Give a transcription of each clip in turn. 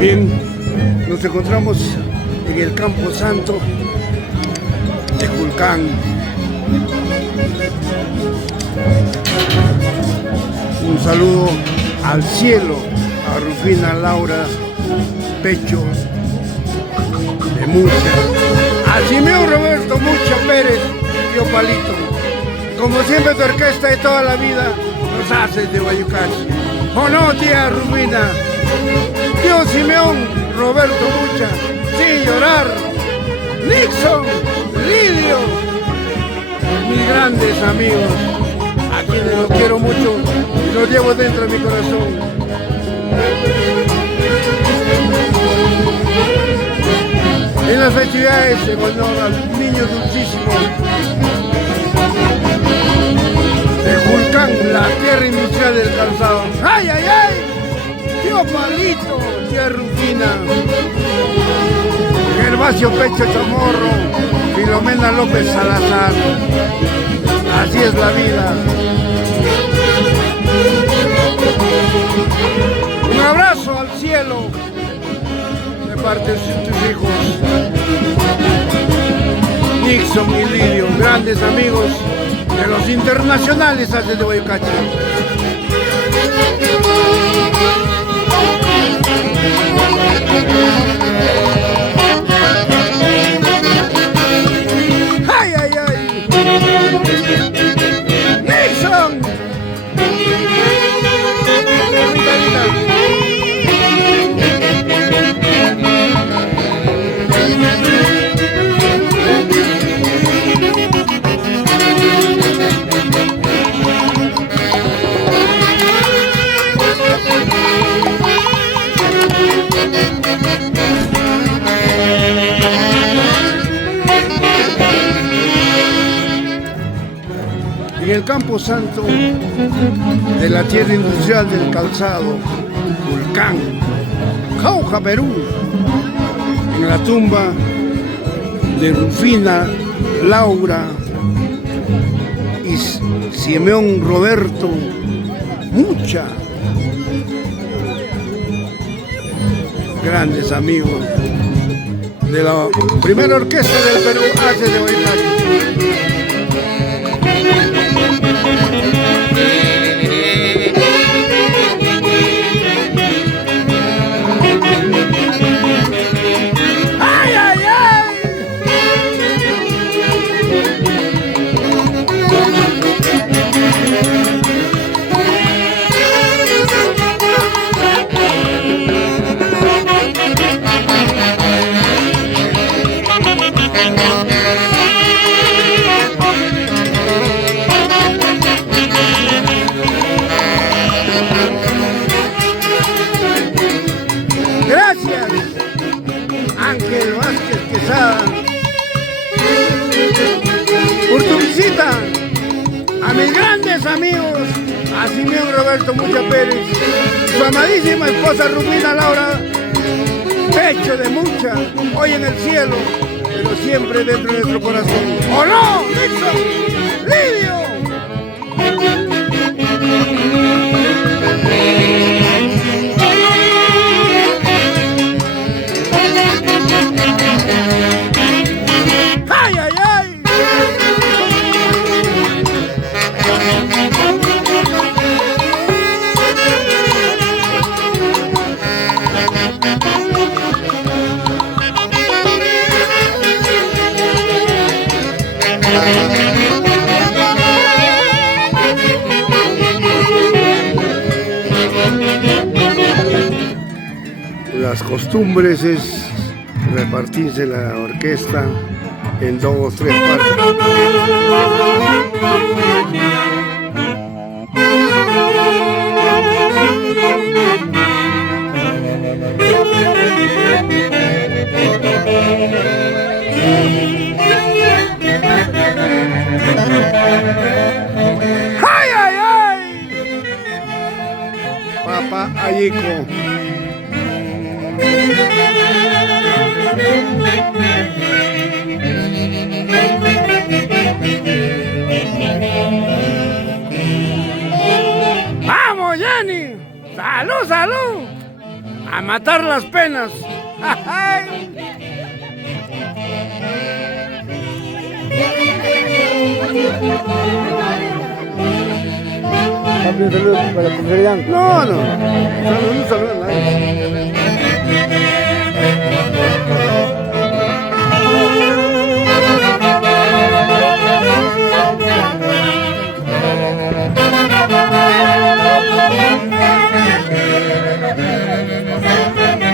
Bien, nos encontramos en el Campo Santo de Julcán. Un saludo al cielo, a Rufina Laura Pecho de Mucha, a Simeón Roberto Mucha Pérez, tío Palito. Como siempre tu orquesta de toda la vida nos haces de Guayucachi. ¿O no, tía Rufina? Tío Simeón Roberto Mucha, sin llorar. Nixon, Lidio, mis grandes amigos, a quienes los quiero mucho y los llevo dentro de mi corazón. En las festividades en honor al niño dulcísimo de Julcán, la tierra industrial del calzado. ¡Ay, ay, ay! Tío Palito, tía Rufina, Gervasio Pecho Chamorro, Filomena López Salazar. Así es la vida. Un abrazo al cielo de parte de tus hijos Nixon y Lidio, grandes amigos de los internacionales haces de Guayucachi. ¡Ay, ay, ay! ¡Nixon! En el Campo Santo de la tierra industrial del calzado, Julcán, Jauja, Perú, en la tumba de Rufina Laura y Simeón Roberto Mucha, grandes amigos de la primera orquesta del Perú, haces de Guayucachi. Gracias, Ángel Vázquez Quesada, por tu visita. A mis grandes amigos, a Simeón Roberto Mucha Pérez, su amadísima esposa Rufina Laura Pecho de Mucha, hoy en el cielo, pero siempre dentro de nuestro corazón. ¡Oh no! ¡Nixon! ¡Lidio! ¡Ay, ay, ay! Las costumbres es repartirse la orquesta en 2 o 3 partes. ¡Ay, ay, ay! Papá Ayico. ¡Vamos, Jenny! ¡Salud, salud! a matar las penas. Un saludo para la comunidad. No, no. Un saludo a nadie.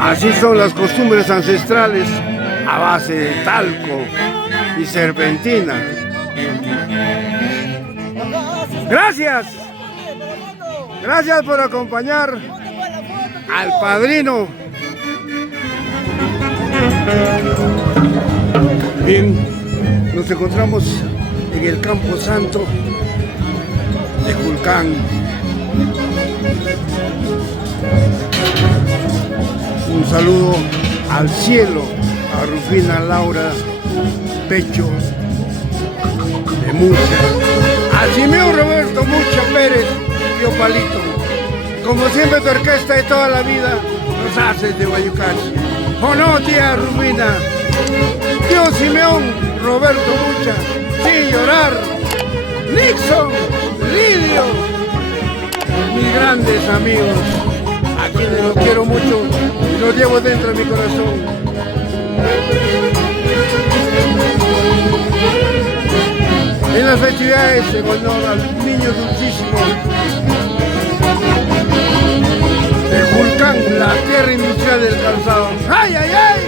Así son las costumbres ancestrales a base de talco y serpentina. Gracias. Gracias por acompañar al padrino. Bien, nos encontramos en el Campo Santo de Julcán. Un saludo al cielo, a Rufina Laura Pecho de Mucha, a Simeón Roberto Mucha Pérez, tío Palito. Como siempre tu orquesta de toda la vida nos haces de Guayucachi. ¿O no, tía Rufina? Tío Simeón Roberto Mucha, sin llorar. Nixon, Lidio, mis grandes amigos, a quienes los quiero mucho y los llevo dentro de mi corazón. En las festividades en honor al niño dulcísimo de Julcán, la tierra industrial del calzado. ¡Ay, ay, ay!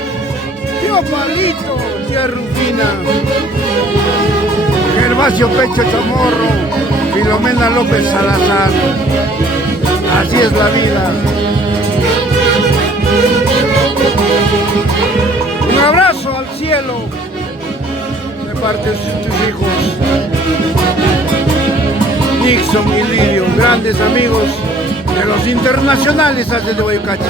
Tío Palito, tía Rufina, Gervasio Pecho Chamorro, Filomena López Salazar. Así es la vida. Un abrazo al cielo de parte de tus hijos Nixon y Lidio, grandes amigos de los internacionales haces de Guayucachi.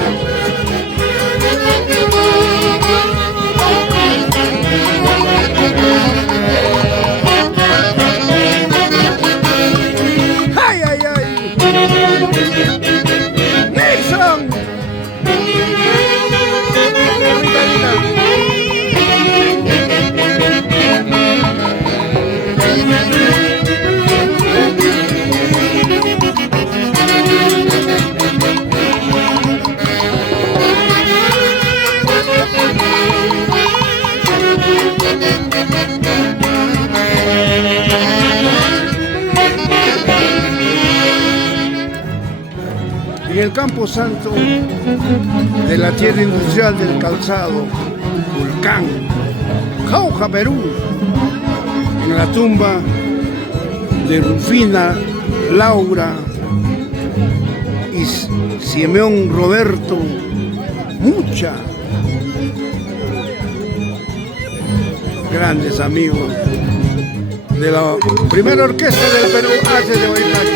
¡Ay, ay, ay! ¡Nixon! En el Campo Santo de la tierra industrial del calzado, Julcán, Jauja, Perú, en la tumba de Rufina Laura y Simeón Roberto Mucha, grandes amigos de la primera orquesta del Perú, hace de Guayucachi.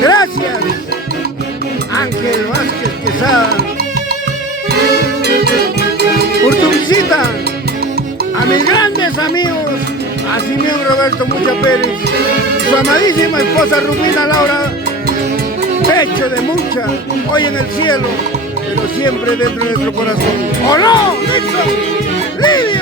Gracias, Ángel Vázquez Quesada, por tu visita. A mis grandes amigos, a Simeón Roberto Mucha Pérez, su amadísima esposa Rufina Laura Pecho de Mucha, hoy en el cielo, pero siempre dentro de nuestro corazón. ¡Oh no! ¡Nixon! ¡Lidia!